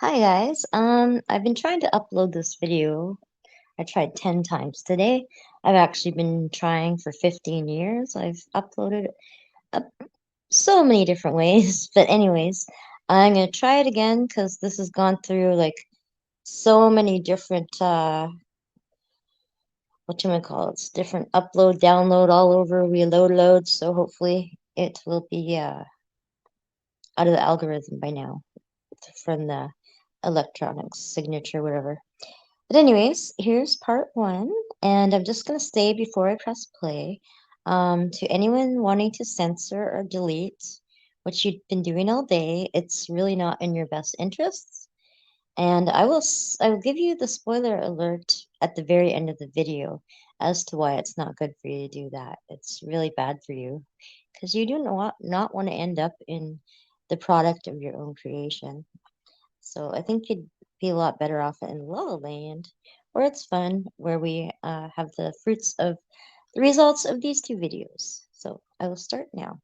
Hi guys. I've been trying to upload this video. I tried 10 times today. I've actually been trying for 15 years. I've uploaded up so many different ways. But anyways, I'm gonna try it again because this has gone through like so many different whatchamacallits, different upload, download all over, reload loads. So hopefully it will be out of the algorithm by now from the electronics signature, whatever. But anyways, here's part one, and I'm just gonna say before I press play, to anyone wanting to censor or delete what you've been doing all day, it's really not in your best interests. And I will give you the spoiler alert at the very end of the video as to why it's not good for you to do that. It's really bad for you because you do not want to end up in the product of your own creation. So I think you'd be a lot better off in La La Land, where it's fun, where we have the fruits of the results of these two videos. So I will start now.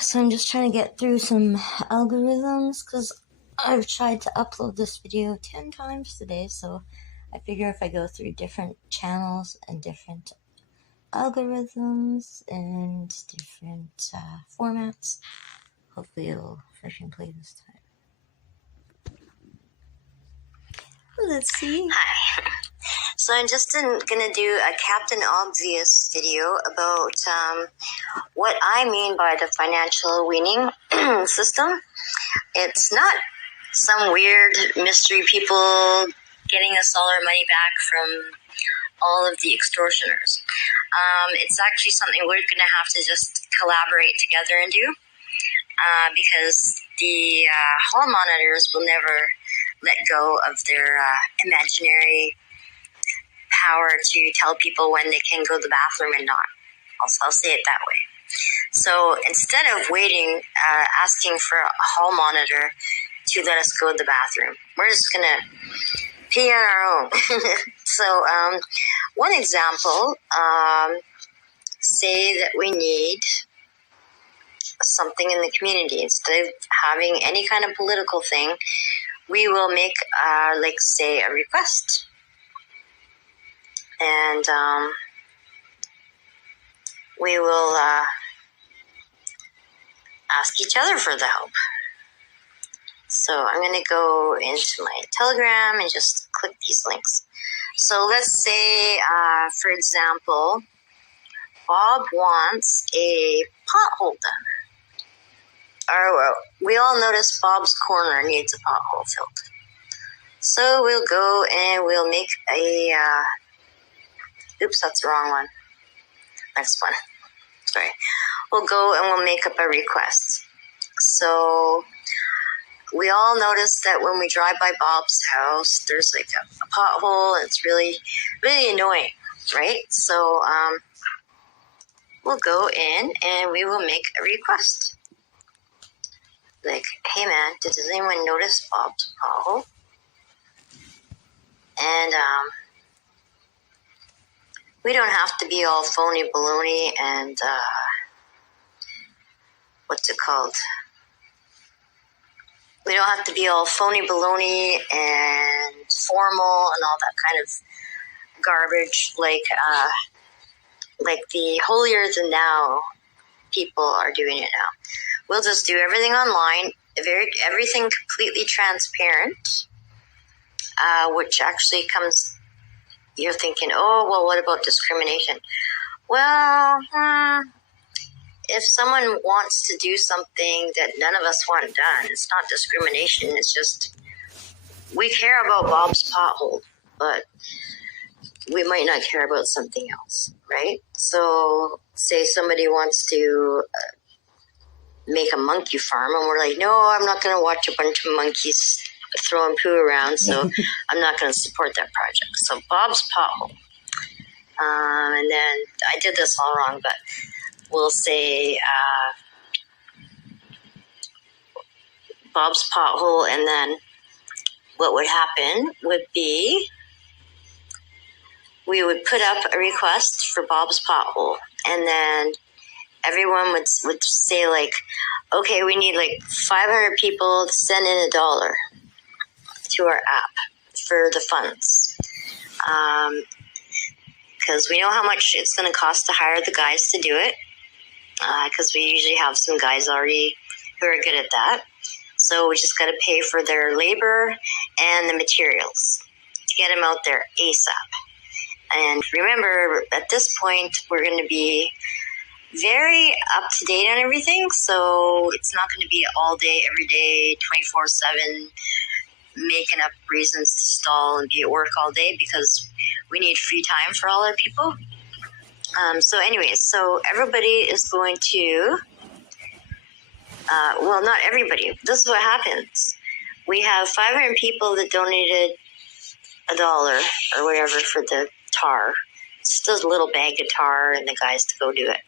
So I'm just trying to get through some algorithms because I've tried to upload this video 10 times today. So I figure if I go through different channels and different algorithms and different formats, hopefully it'll freaking play this time. Let's see. Hi. So I'm just gonna do a Captain Obvious video about what I mean by the financial weaning system. It's not some weird mystery people getting us all our money back from all of the extortioners. It's actually something we're gonna have to just collaborate together and do because the hall monitors will never let go of their imaginary power to tell people when they can go to the bathroom and not. I'll say it that way. So instead of waiting, asking for a hall monitor to let us go to the bathroom, we're just going to pee on our own. So one example, say that we need something in the community. Instead of having any kind of political thing, we will make, like, say, a request. And we will ask each other for the help. So I'm going to go into my Telegram and just click these links. So let's say, for example, Bob wants a pothole done. Or we all notice Bob's corner needs a pothole filled. So we'll go and we'll make a... oops, that's the wrong one. Next one. Sorry. We'll go and we'll make up a request. So we all notice that when we drive by Bob's house, there's like a pothole, and it's really, really annoying, right? So we'll go in and we will make a request. Like, hey man, does anyone notice Bob's pothole? And we don't have to be all phony baloney and what's it called? We don't have to be all phony baloney and formal and all that kind of garbage like the holier than thou people are doing it now. We'll just do everything online, everything completely transparent, which actually comes, you're thinking, oh, well, what about discrimination? Well, if someone wants to do something that none of us want done, it's not discrimination. It's just we care about Bob's pothole, but we might not care about something else, right? So say somebody wants to make a monkey farm, and we're like, no, I'm not going to watch a bunch of monkeys throwing poo around, so I'm not going to support that project. So Bob's pothole. And then I did this all wrong, but we'll say Bob's pothole, and then what would happen would be we would put up a request for Bob's Pothole, and then everyone would say, like, okay, we need like 500 people to send in $1 to our app for the funds. Because we know how much it's going to cost to hire the guys to do it, because we usually have some guys already who are good at that. So we just got to pay for their labor and the materials to get them out there ASAP. And remember, at this point, we're going to be very up to date on everything. So it's not going to be all day, every day, 24/7, making up reasons to stall and be at work all day, because we need free time for all our people. So anyways, so everybody is going to, well, not everybody. This is what happens. We have 500 people that donated $1 or whatever for the tar. It's just a little bag of tar and the guys to go do it.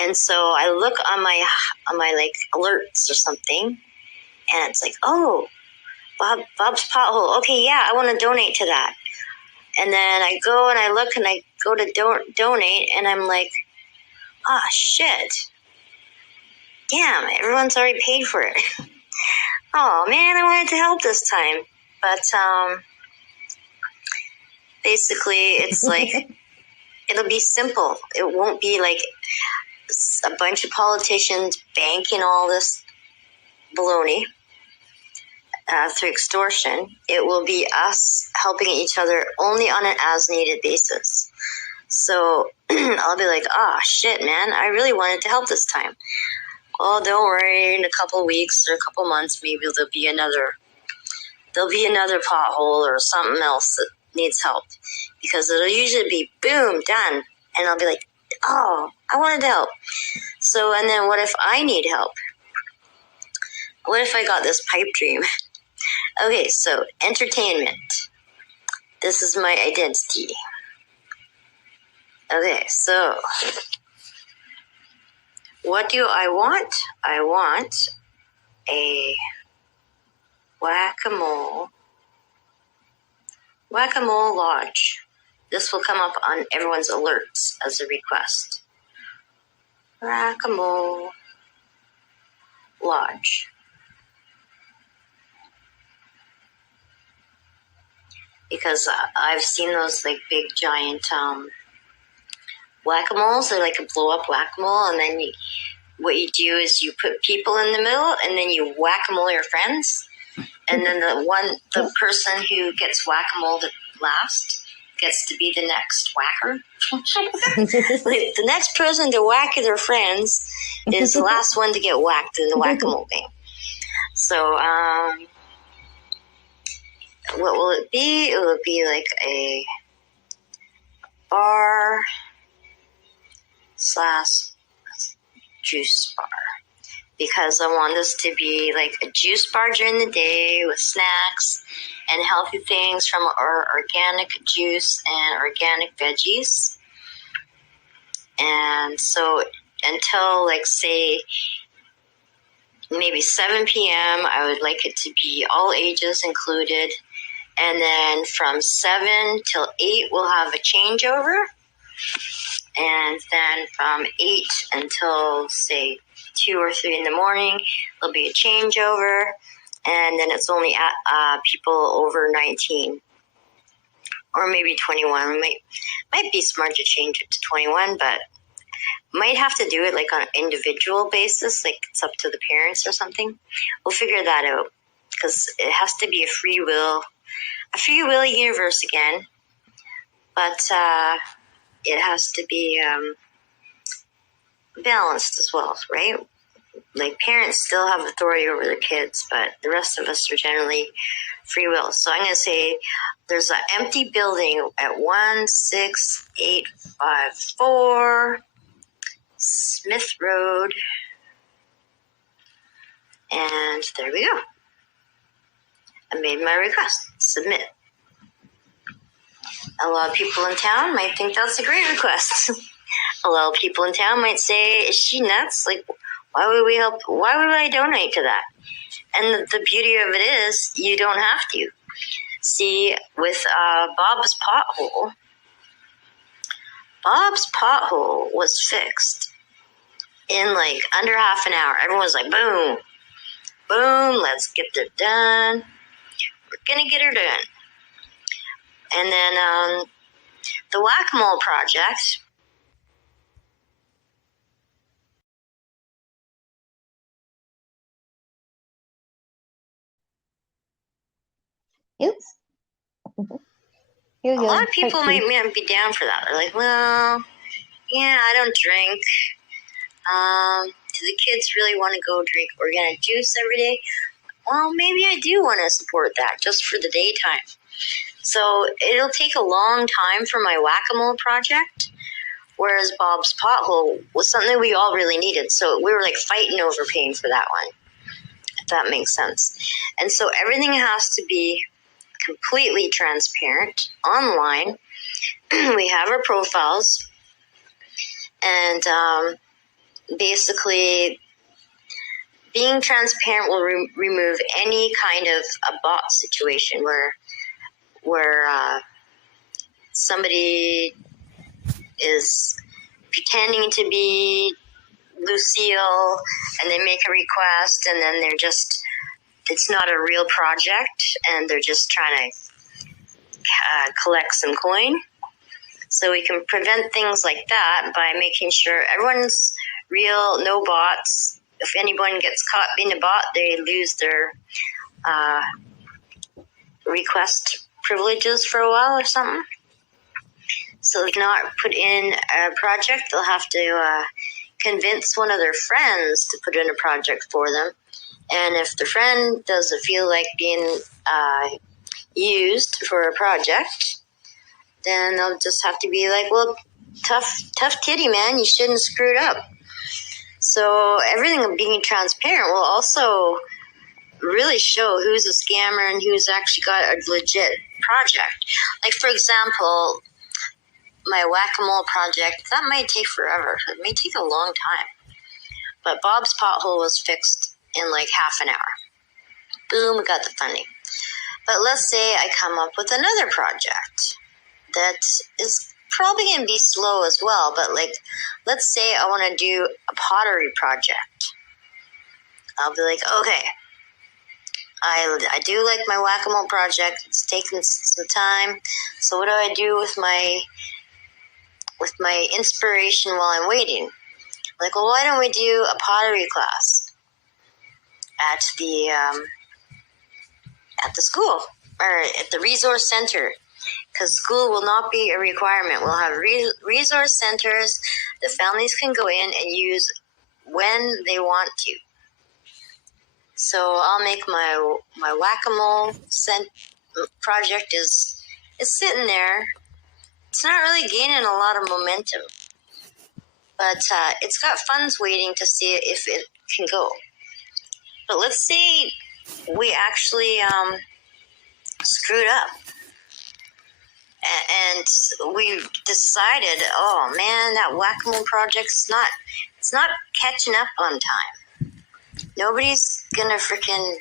And so I look on my like alerts or something, and it's like, oh, Bob's Pothole. Okay, yeah, I want to donate to that. And then I go and I look and I go to donate, and I'm like, ah, shit. Damn, everyone's already paid for it. Oh, man, I wanted to help this time. But basically, it's like, it'll be simple. It won't be like a bunch of politicians banking all this baloney through extortion. It will be us helping each other only on an as-needed basis. So I'll be like, oh, shit, man, I really wanted to help this time. Oh, don't worry, in a couple weeks or a couple months, maybe there'll be another pothole or something else that needs help, because it'll usually be boom, done. And I'll be like, oh, I wanted to help. So, and then what if I need help? What if I got this pipe dream? Okay, so entertainment. This is my identity. Okay, so what do I want? I want a whack-a-mole lodge. This will come up on everyone's alerts as a request. Whack-a-mole lodge. Because I've seen those like big giant whack-a-moles. They're like a blow-up whack-a-mole, and then what you do is you put people in the middle, and then you whack-a-mole your friends, and then the person who gets whack-a-mole last gets to be the next whacker. The next person to whack their friends is the last one to get whacked in the whack-a-mole game. So, what will it be? It will be like a bar / juice bar, because I want this to be like a juice bar during the day with snacks and healthy things from our organic juice and organic veggies. And so until like say maybe 7 p.m. I would like it to be all ages included, and then from 7 till 8 we'll have a changeover, and then from 8 until say 2 or 3 in the morning there'll be a changeover, and then it's only at people over 19 or maybe 21. We might be smart to change it to 21, but might have to do it like on an individual basis, like it's up to the parents or something. We'll figure that out, because it has to be a free will universe again, but it has to be balanced as well, right? Like parents still have authority over their kids, but the rest of us are generally free will. So I'm going to say there's an empty building at 16854 Smith Road, and there we go. I made my request. Submit. A lot of people in town might think that's a great request. A lot of people in town might say, is she nuts? Like, Why would we help? Why would I donate to that? And the beauty of it is you don't have to. See, with Bob's pothole was fixed in like under half an hour. Everyone was like, boom, boom, let's get it done. We're going to get her done. And then the whack-a-mole project. Oops. Here we A go. lot of people Part two. might be down for that. They're like, well, yeah, I don't drink. Do the kids really want to go drink organic juice every day? Well, maybe I do want to support that just for the daytime. So it'll take a long time for my whack-a-mole project, whereas Bob's pothole was something we all really needed. So we were like fighting over paying for that one, if that makes sense. And so everything has to be completely transparent online. We have our profiles, and basically being transparent will remove any kind of a bot situation where somebody is pretending to be Lucille and they make a request and then it's not a real project and they're just trying to collect some coin. So we can prevent things like that by making sure everyone's real, no bots. If anyone gets caught being a bot, they lose their request privileges for a while or something. So they cannot put in a project. They'll have to convince one of their friends to put in a project for them. And if the friend doesn't feel like being used for a project, then they'll just have to be like, well, tough titty, man, you shouldn't screw it up. So everything being transparent will also really show who's a scammer and who's actually got a legit project. Like, for example, my whack-a-mole project, that might take forever. It may take a long time. But Bob's pothole was fixed in like half an hour. Boom, we got the funding. But let's say I come up with another project that is probably going to be slow as well. But like, let's say I want to do a pottery project. I'll be like, okay, I do like my whack-a-mole project. It's taken some time. So what do I do with my inspiration while I'm waiting? Like, well, why don't we do a pottery class at the school or at the resource center? Because school will not be a requirement. We'll have resource centers that families can go in and use when they want to. So I'll make my whack-a-mole project is sitting there. It's not really gaining a lot of momentum, but it's got funds waiting to see if it can go. But let's say we actually screwed up. And we decided, oh man, that whack-a-mole project's not catching up on time. Nobody's gonna freaking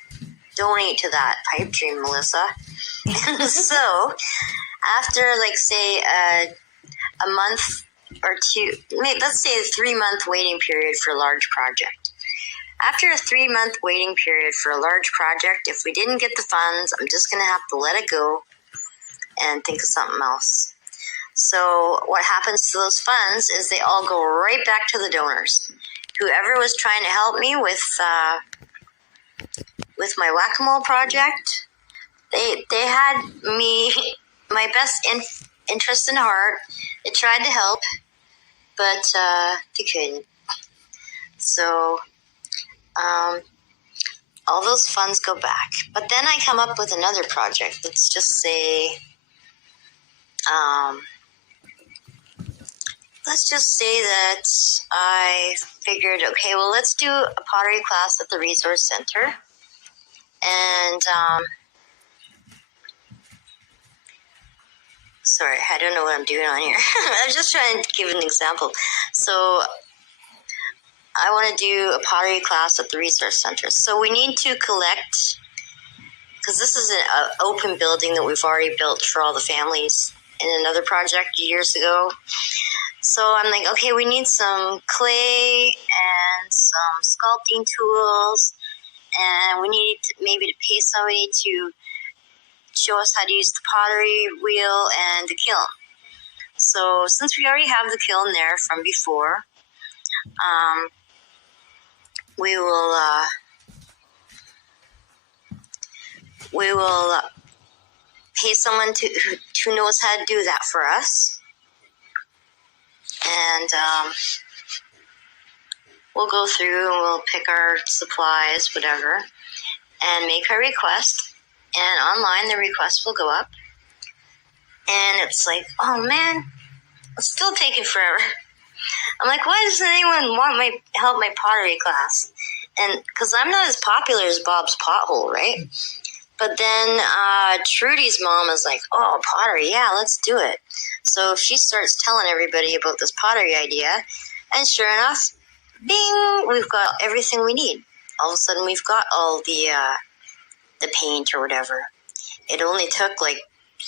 donate to that pipe dream, Melissa. And so, after like say a month or two, let's say a 3-month waiting period for a large project. After a 3-month waiting period for a large project, if we didn't get the funds, I'm just gonna have to let it go and think of something else. So what happens to those funds is they all go right back to the donors. Whoever was trying to help me with my whack-a-mole project, they had me, my best interest in heart. They tried to help, but they couldn't. So all those funds go back. But then I come up with another project. Let's just say let's just say that I figured, okay, well, let's do a pottery class at the resource center. And, sorry, I don't know what I'm doing on here. I'm just trying to give an example. So I want to do a pottery class at the resource center. So we need to collect, because this is an open building that we've already built for all the families in another project years ago. So I'm like, okay, we need some clay and some sculpting tools, and we need maybe to pay somebody to show us how to use the pottery wheel and the kiln. So since we already have the kiln there from before, we will pay someone who knows how to do that for us, and we'll go through and we'll pick our supplies, whatever, and make our request. And online, the request will go up. And it's like, oh man, it's still taking forever. I'm like, why doesn't anyone want my help my pottery class? And because I'm not as popular as Bob's Pothole, right? But then Trudy's mom is like, oh, pottery, yeah, let's do it. So she starts telling everybody about this pottery idea, and sure enough, bing, we've got everything we need. All of a sudden, we've got all the paint or whatever. It only took like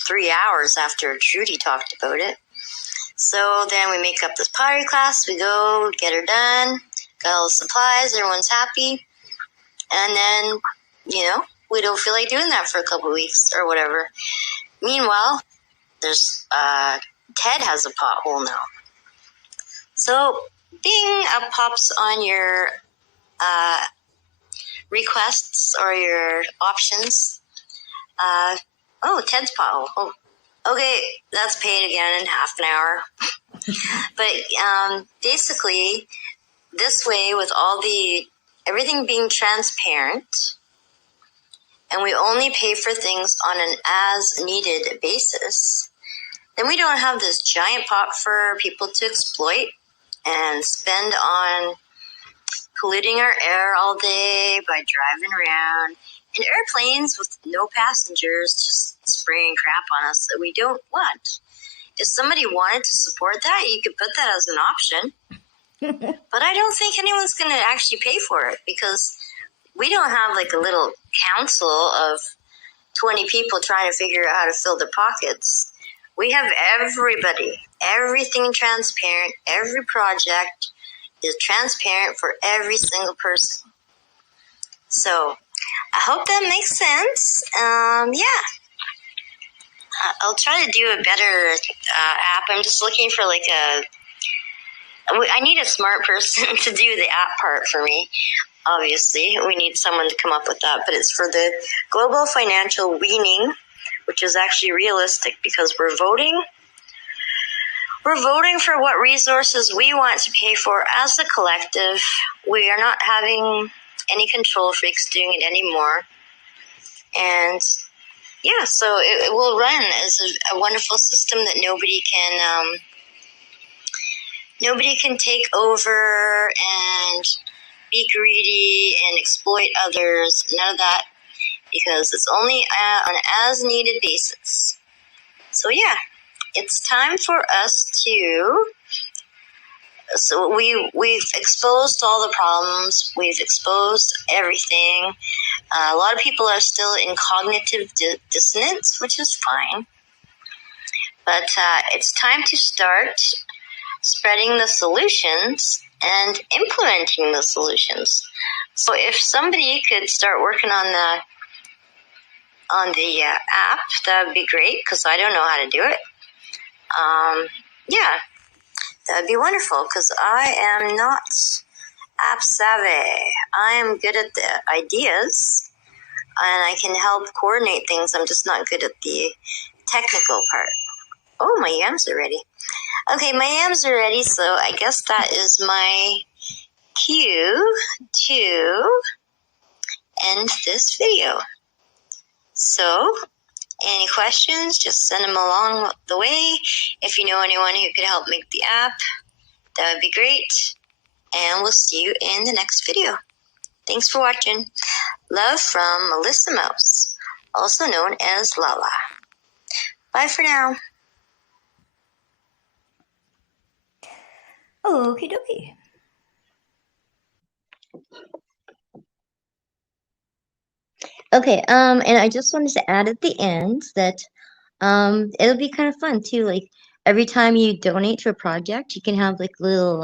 3 hours after Trudy talked about it. So then we make up this pottery class, we go, get her done, got all the supplies, everyone's happy, and then, we don't feel like doing that for a couple of weeks or whatever. Meanwhile, there's Ted has a pothole now. So, bing, up pops on your requests or your options. Ted's pothole. Oh, okay, that's paid again in half an hour. But basically, this way, with everything being transparent, and we only pay for things on an as-needed basis, then we don't have this giant pot for people to exploit and spend on polluting our air all day by driving around in airplanes with no passengers just spraying crap on us that we don't want. If somebody wanted to support that, you could put that as an option. But I don't think anyone's going to actually pay for it, because we don't have like a little council of 20 people trying to figure out how to fill their pockets. We have everybody, everything transparent, every project is transparent for every single person. So I hope that makes sense. I'll try to do a better app. I'm just looking for I need a smart person to do the app part for me. Obviously, we need someone to come up with that, but it's for the global financial weaning, which is actually realistic because we're voting. We're voting for what resources we want to pay for as a collective. We are not having any control freaks doing it anymore. And yeah, so it will run as a wonderful system that nobody can take over and be greedy and exploit others. None of that, because it's only on an as-needed basis. So yeah, it's time for us to. So we've exposed all the problems. We've exposed everything. A lot of people are still in cognitive dissonance, which is fine. But it's time to start spreading the solutions and implementing the solutions. So if somebody could start working on the app, that would be great, because I don't know how to do it. Yeah, that would be wonderful, because I am not app savvy. I am good at the ideas, and I can help coordinate things. I'm just not good at the technical part. Oh, my yams are ready. Okay, my yams are ready, so I guess that is my cue to end this video. So, any questions, just send them along the way. If you know anyone who could help make the app, that would be great. And we'll see you in the next video. Thanks for watching. Love from Melissa Mouse, also known as Lala. Bye for now. Okie dokie. Okay, and I just wanted to add at the end that it'll be kind of fun too. Like every time you donate to a project, you can have like little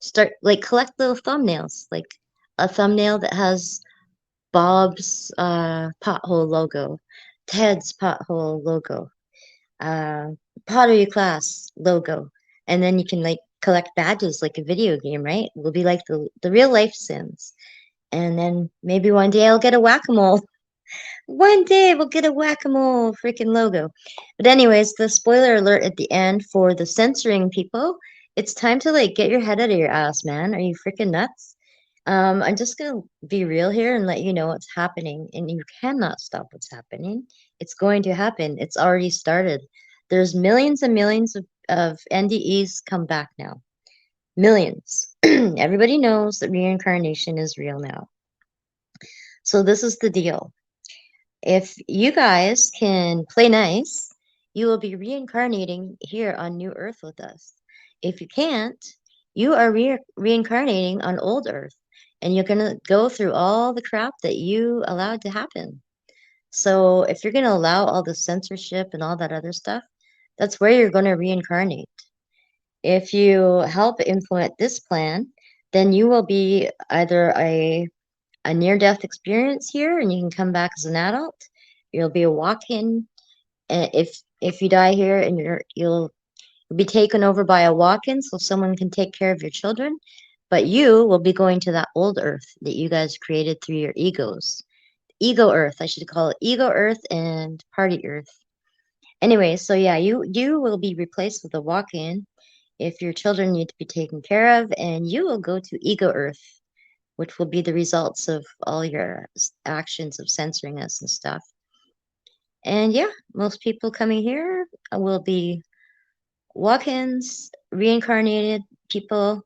collect little thumbnails, like a thumbnail that has Bob's pothole logo, Ted's pothole logo, uh, pottery class logo, and then you can like collect badges like a video game, right? It will be like the real life Sims. And then maybe one day I'll get a whack-a-mole. One day we'll get a whack-a-mole freaking logo. But anyways, the spoiler alert at the end for the censoring people. It's time to like get your head out of your ass, man. Are you freaking nuts? I'm just gonna be real here and let you know what's happening, and you cannot stop what's happening. It's going to happen. It's already started. There's millions and millions of NDEs come back now. Millions. Everybody knows that reincarnation is real now. So this is the deal. If you guys can play nice, you will be reincarnating here on New Earth with us. If you can't, you are reincarnating on Old Earth, and you're going to go through all the crap that you allowed to happen. So if you're going to allow all the censorship and all that other stuff, that's where you're going to reincarnate. If you help implement this plan, then you will be either a near-death experience here, and you can come back as an adult. You'll be a walk-in. If you die here, and you'll be taken over by a walk-in, so someone can take care of your children. But you will be going to that old Earth that you guys created through your egos. Ego Earth, I should call it Ego Earth and Party Earth. Anyway, so yeah, you will be replaced with a walk-in if your children need to be taken care of, and you will go to Ego Earth, which will be the results of all your actions of censoring us and stuff. And yeah, most people coming here will be walk-ins, reincarnated people,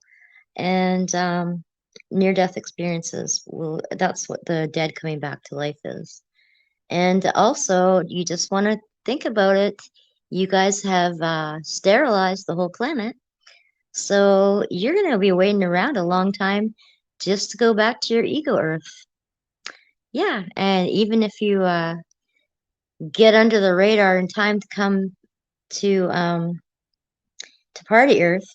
and near-death experiences. That's what the dead coming back to life is. And also, you just want to think about it. You guys have sterilized the whole planet. So you're going to be waiting around a long time just to go back to your ego Earth. Yeah, and even if you get under the radar in time to come to Party Earth,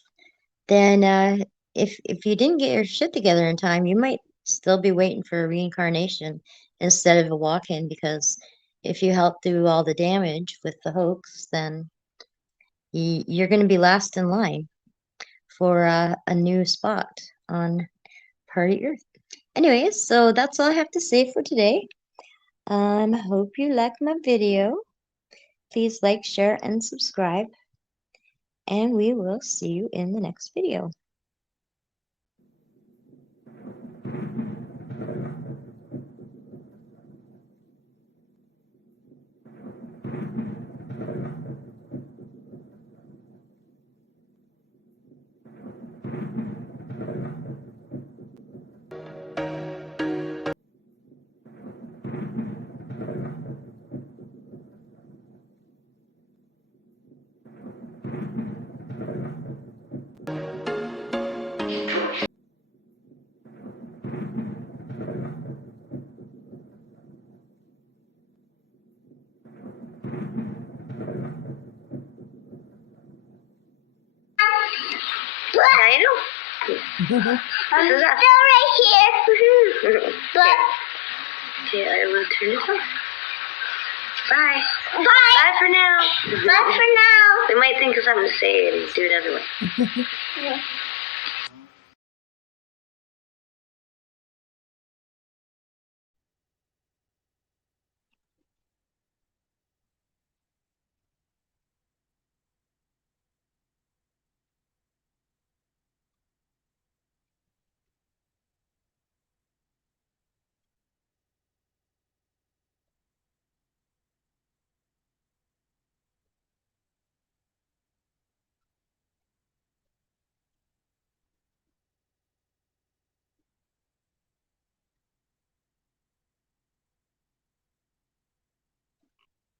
then if you didn't get your shit together in time, you might still be waiting for a reincarnation instead of a walk-in, because if you help do all the damage with the hoax, then you're going to be last in line for a new spot on Party Earth. Anyways, so that's all I have to say for today. Hope you like my video. Please like, share, and subscribe. And we will see you in the next video. I know. I'm still right here. But Okay, I will turn this off. Bye. bye. Bye for now. Bye for now. They might think of something to say and do it otherwise. Yeah.